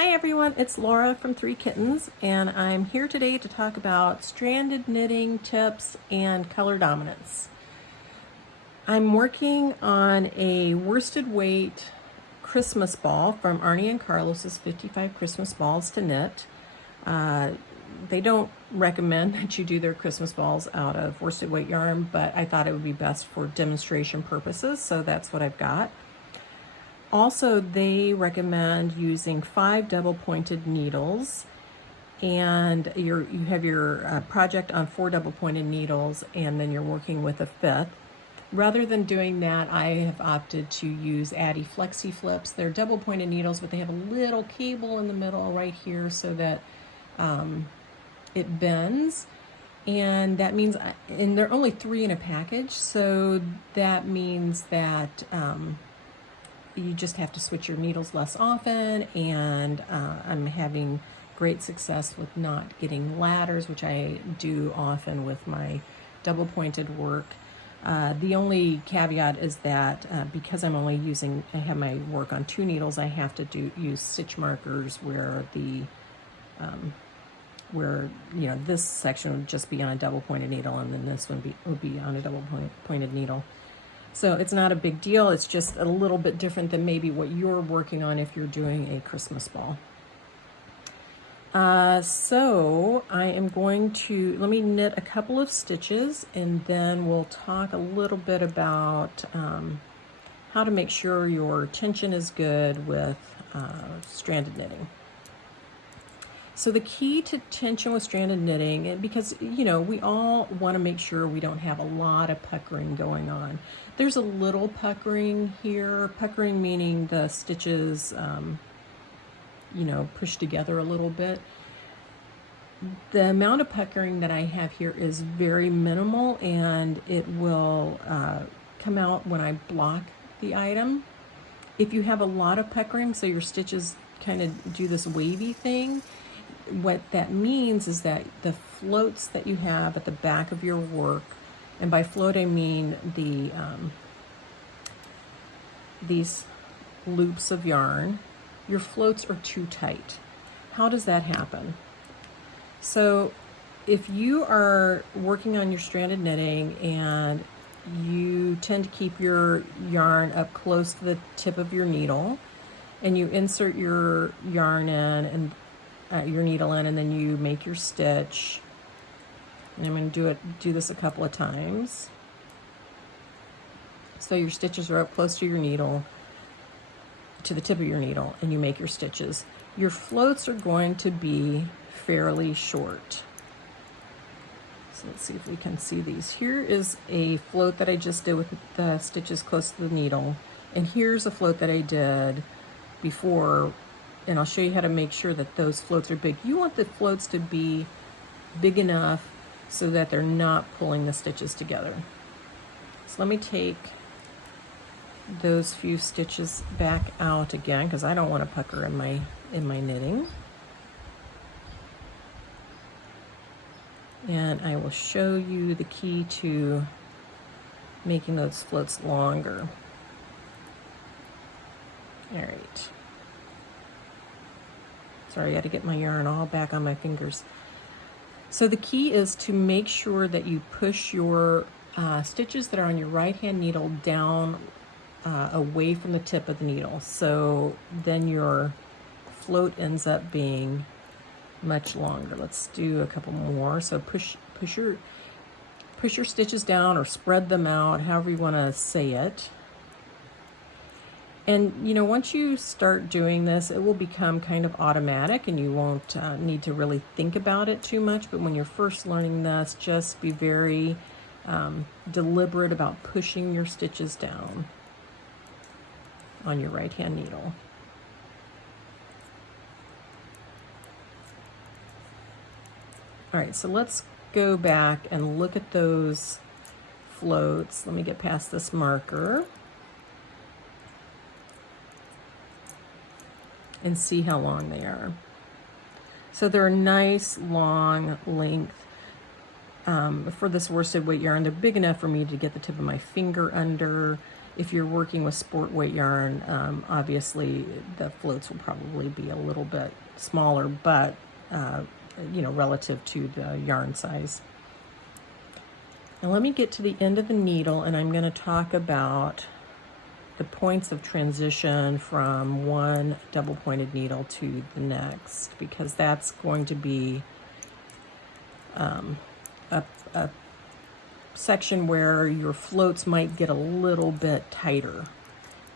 Hi everyone, it's Laura from Three Kittens, and I'm here today to talk about stranded knitting tips and color dominance. I'm working on a worsted weight Christmas ball from Arnie and Carlos's 55 Christmas Balls to Knit. They don't recommend that you do their Christmas balls out of worsted weight yarn, but I thought it would be best for demonstration purposes, so that's what I've got. Also, they recommend using 5 double pointed needles, and you have your project on 4 double pointed needles, and then you're working with a 5th. Rather than doing that, I have opted to use Addi Flexi Flips. They're double pointed needles, but they have a little cable in the middle right here so that it bends. And that means, and there are only 3 in a package, so that means that you just have to switch your needles less often, and I'm having great success with not getting ladders, which I do often with my double pointed work. The only caveat is that because I'm only I have my work on 2 needles, I have to use stitch markers where this section would just be on a double pointed needle, and then this one would be on a double pointed needle. So it's not a big deal. It's just a little bit different than maybe what you're working on if you're doing a Christmas ball. So I am going to, let me knit a couple of stitches, and then we'll talk a little bit about how to make sure your tension is good with stranded knitting. So the key to tension with stranded knitting, because we all want to make sure we don't have a lot of puckering going on. There's a little puckering here, puckering meaning the stitches, push together a little bit. The amount of puckering that I have here is very minimal, and it will come out when I block the item. If you have a lot of puckering, so your stitches kind of do this wavy thing, what that means is that the floats that you have at the back of your work, and by float I mean these loops of yarn, your floats are too tight. How does that happen? So if you are working on your stranded knitting and you tend to keep your yarn up close to the tip of your needle, and you insert your yarn in and your needle in, and then you make your stitch, and I'm going to do this a couple of times. So your stitches are up close to your needle, to the tip of your needle, and you make your stitches. Your floats are going to be fairly short. So let's see if we can see these. Here is a float that I just did with the stitches close to the needle, and here's a float that I did before, and I'll show you how to make sure that those floats are big. You want the floats to be big enough so that they're not pulling the stitches together. So let me take those few stitches back out again, because I don't want to pucker in my knitting. And I will show you the key to making those floats longer. All right. Sorry, I got to get my yarn all back on my fingers. So the key is to make sure that you push your stitches that are on your right hand needle down away from the tip of the needle. So then your float ends up being much longer. Let's do a couple more. So push your stitches down, or spread them out, however you want to say it. And once you start doing this, it will become kind of automatic, and you won't need to really think about it too much. But when you're first learning this, just be very deliberate about pushing your stitches down on your right hand needle. All right, so let's go back and look at those floats. Let me get past this marker and see how long they are. So they're a nice long length for this worsted weight yarn. They're big enough for me to get the tip of my finger under, If you're working with sport weight yarn, obviously the floats will probably be a little bit smaller, but relative to the yarn size. Now let me get to the end of the needle, and I'm going to talk about the points of transition from one double pointed needle to the next, because that's going to be a section where your floats might get a little bit tighter,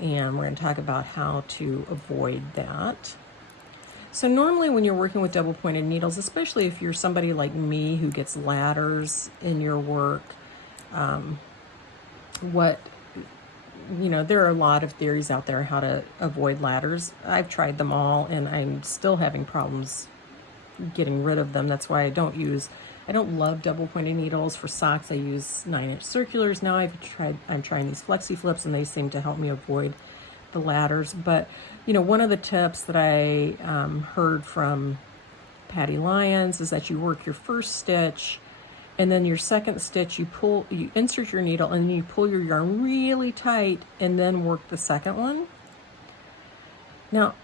and we're going to talk about how to avoid that. So normally when you're working with double pointed needles, especially if you're somebody like me who gets ladders in your work, there are a lot of theories out there how to avoid ladders. I've tried them all, and I'm still having problems getting rid of them. That's why I don't love double pointed needles. For socks, I use 9-inch circulars. Now I'm trying these flexi flips, and they seem to help me avoid the ladders. But one of the tips that I heard from Patty Lyons is that you work your first stitch, and then your second stitch, you insert your needle, and then you pull your yarn really tight, and then work the second one. Now,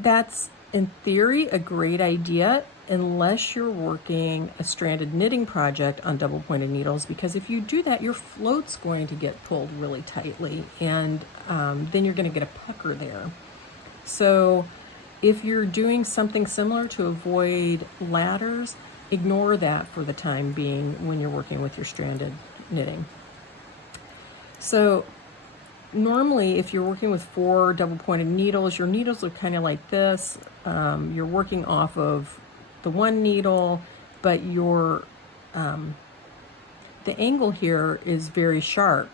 that's in theory a great idea, unless you're working a stranded knitting project on double pointed needles, because if you do that, your float's going to get pulled really tightly, and then you're going to get a pucker there. So if you're doing something similar to avoid ladders, ignore that for the time being when you're working with your stranded knitting. So normally if you're working with 4 double pointed needles, your needles are kind of like this. You're working off of the one needle, but the angle here is very sharp,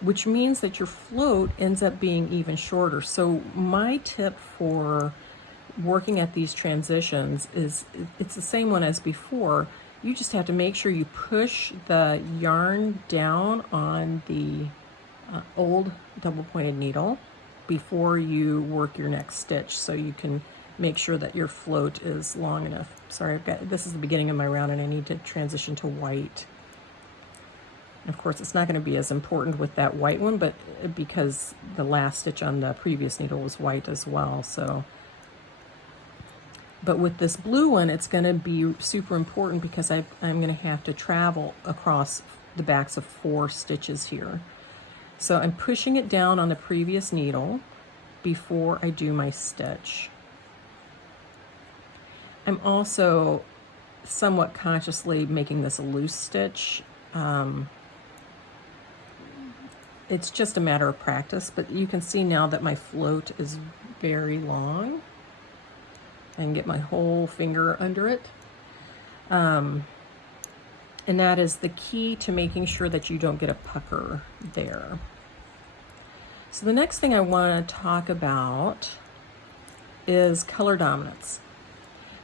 which means that your float ends up being even shorter. So my tip for working at these transitions is it's the same one as before. You just have to make sure you push the yarn down on the old double pointed needle before you work your next stitch, so you can make sure that your float is long enough. Sorry, this is the beginning of my round, and I need to transition to white. Of course, it's not going to be as important with that white one, but because the last stitch on the previous needle was white as well. But with this blue one, it's going to be super important because I'm going to have to travel across the backs of 4 stitches here. So I'm pushing it down on the previous needle before I do my stitch. I'm also somewhat consciously making this a loose stitch. It's just a matter of practice, but you can see now that my float is very long. I can get my whole finger under it. And that is the key to making sure that you don't get a pucker there. So the next thing I want to talk about is color dominance.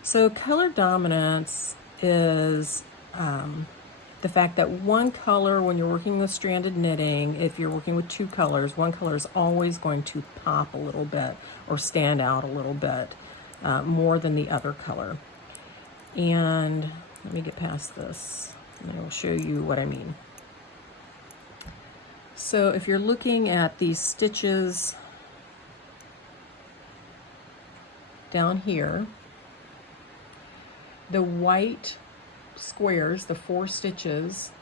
So color dominance is the fact that one color, when you're working with stranded knitting, if you're working with 2 colors, one color is always going to pop a little bit or stand out a little bit more than the other color. And let me get past this, and I will show you what I mean. So if you're looking at these stitches down here, the white squares, the 4 stitches,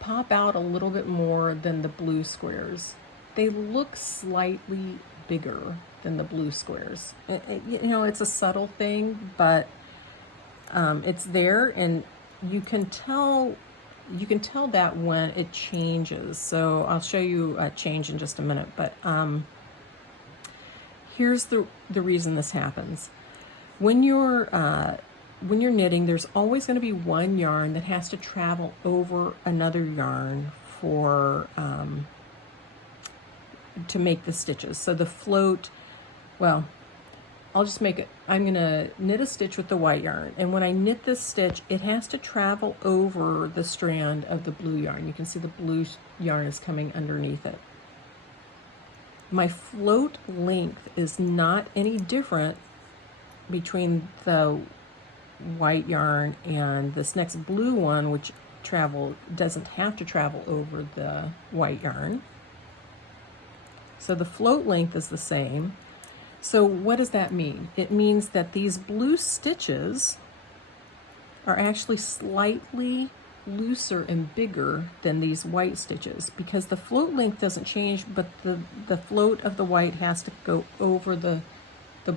pop out a little bit more than the blue squares. They look slightly bigger than the blue squares. It's a subtle thing, but it's there, and you can tell that when it changes. So I'll show you a change in just a minute, but here's the reason this happens. When you're knitting, there's always going to be one yarn that has to travel over another yarn for to make the stitches. So the float, well, I'm going to knit a stitch with the white yarn, and when I knit this stitch, it has to travel over the strand of the blue yarn. You can see the blue yarn is coming underneath it. My float length is not any different between the white yarn and this next blue one, which doesn't have to travel over the white yarn. So the float length is the same. So what does that mean? It means that these blue stitches are actually slightly looser and bigger than these white stitches, because the float length doesn't change, but the float of the white has to go over the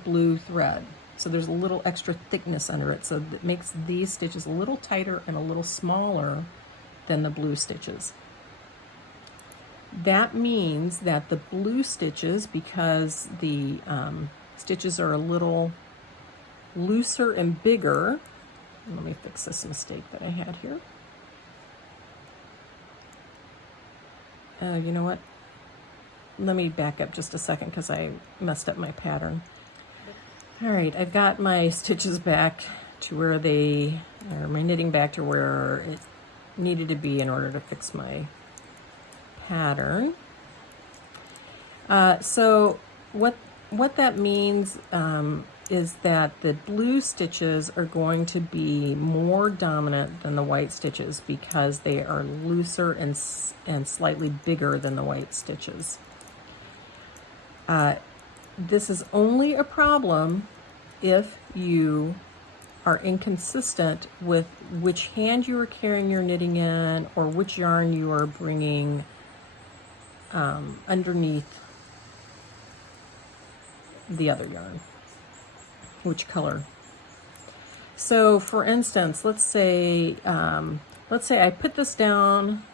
blue thread. So there's a little extra thickness under it, so that makes these stitches a little tighter and a little smaller than the blue stitches. That means that the blue stitches, because the stitches are a little looser and bigger, let me fix this mistake that I had here. You know what? Let me back up just a second because I messed up my pattern. All right, I've got my stitches back to where or my knitting back to where it needed to be in order to fix my pattern. So what that means is that the blue stitches are going to be more dominant than the white stitches because they are looser and slightly bigger than the white stitches. This is only a problem if you are inconsistent with which hand you are carrying your knitting in, or which yarn you are bringing underneath the other yarn, which color. So for instance, let's say I put this down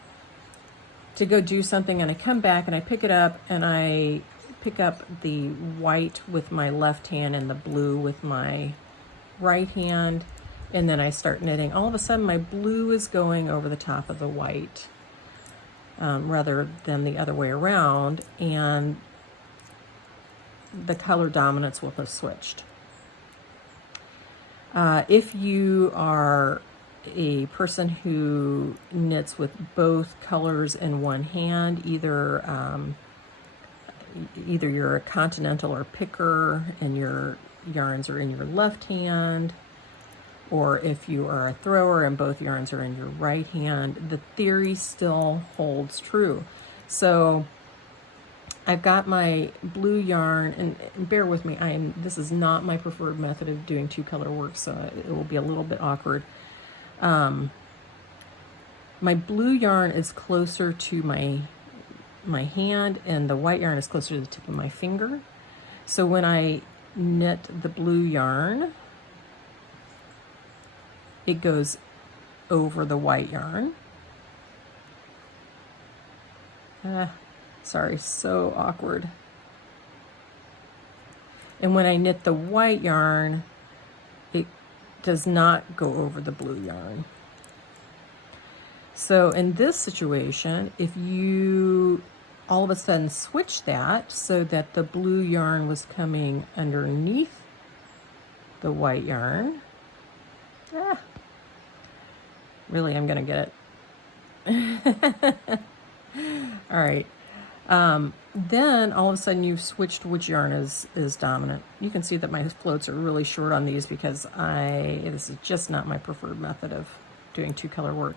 to go do something, and I come back and I pick it up, and I pick up the white with my left hand and the blue with my right hand, and then I start knitting. All of a sudden my blue is going over the top of the white rather than the other way around, and the color dominance will have switched. If you are a person who knits with both colors in one hand, either you're a continental or picker and your yarns are in your left hand, or if you are a thrower and both yarns are in your right hand, the theory still holds true. So I've got my blue yarn, and bear with me, this is not my preferred method of doing two color work, so it will be a little bit awkward. My blue yarn is closer to my hand, and the white yarn is closer to the tip of my finger. So when I knit the blue yarn, it goes over the white yarn. Sorry, so awkward. And when I knit the white yarn, it does not go over the blue yarn. So in this situation, if you all of a sudden switch that so that the blue yarn was coming underneath the white yarn, really, I'm gonna get it. All right. Then all of a sudden you've switched which yarn is dominant. You can see that my floats are really short on these because this is just not my preferred method of doing two color work.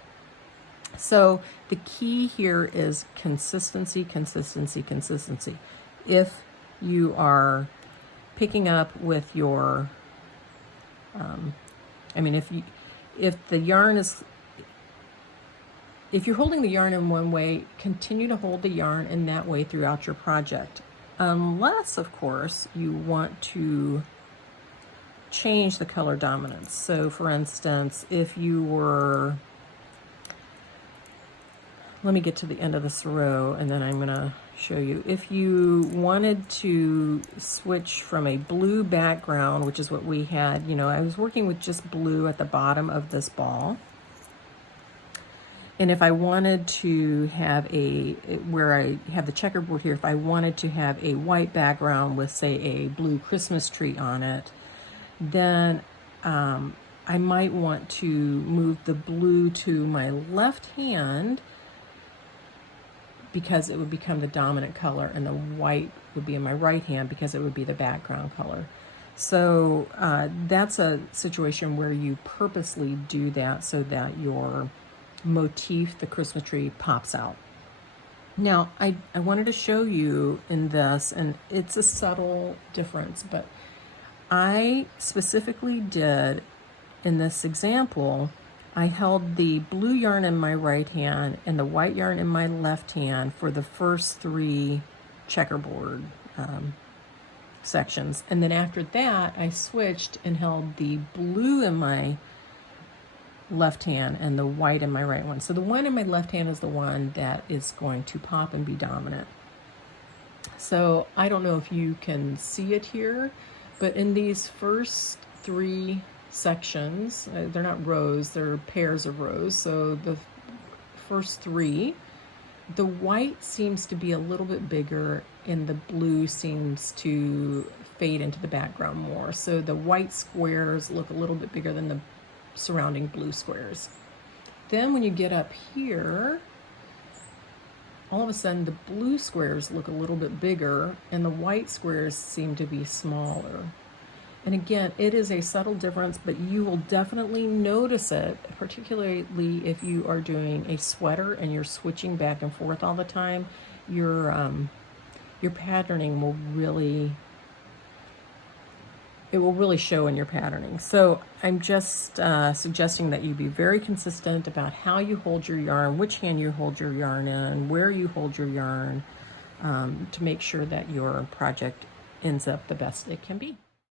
So the key here is consistency, consistency, consistency. If you are picking up with your, if you're holding the yarn in one way, continue to hold the yarn in that way throughout your project. Unless, of course, you want to change the color dominance. So for instance, if you were, let me get to the end of this row and then I'm gonna show you. If you wanted to switch from a blue background, which is what we had, I was working with just blue at the bottom of this ball. And if I wanted to have where I have the checkerboard here, if I wanted to have a white background with, say, a blue Christmas tree on it, then I might want to move the blue to my left hand because it would become the dominant color, and the white would be in my right hand because it would be the background color. So that's a situation where you purposely do that so that your motif, the Christmas tree, pops out. Now, I wanted to show you in this, and it's a subtle difference, but I specifically did, in this example, I held the blue yarn in my right hand and the white yarn in my left hand for the first 3 checkerboard sections. And then after that, I switched and held the blue in my left hand and the white in my right one. So the one in my left hand is the one that is going to pop and be dominant. So I don't know if you can see it here, but in these first 3 sections, they're not rows, they're pairs of rows. So the first 3, the white seems to be a little bit bigger and the blue seems to fade into the background more. So the white squares look a little bit bigger than the surrounding blue squares. Then when you get up here, all of a sudden the blue squares look a little bit bigger and the white squares seem to be smaller. And again, it is a subtle difference, but you will definitely notice it, particularly if you are doing a sweater and you're switching back and forth all the time. Your patterning will really, it will really show in your patterning. So I'm just suggesting that you be very consistent about how you hold your yarn, which hand you hold your yarn in, where you hold your yarn, to make sure that your project ends up the best it can be.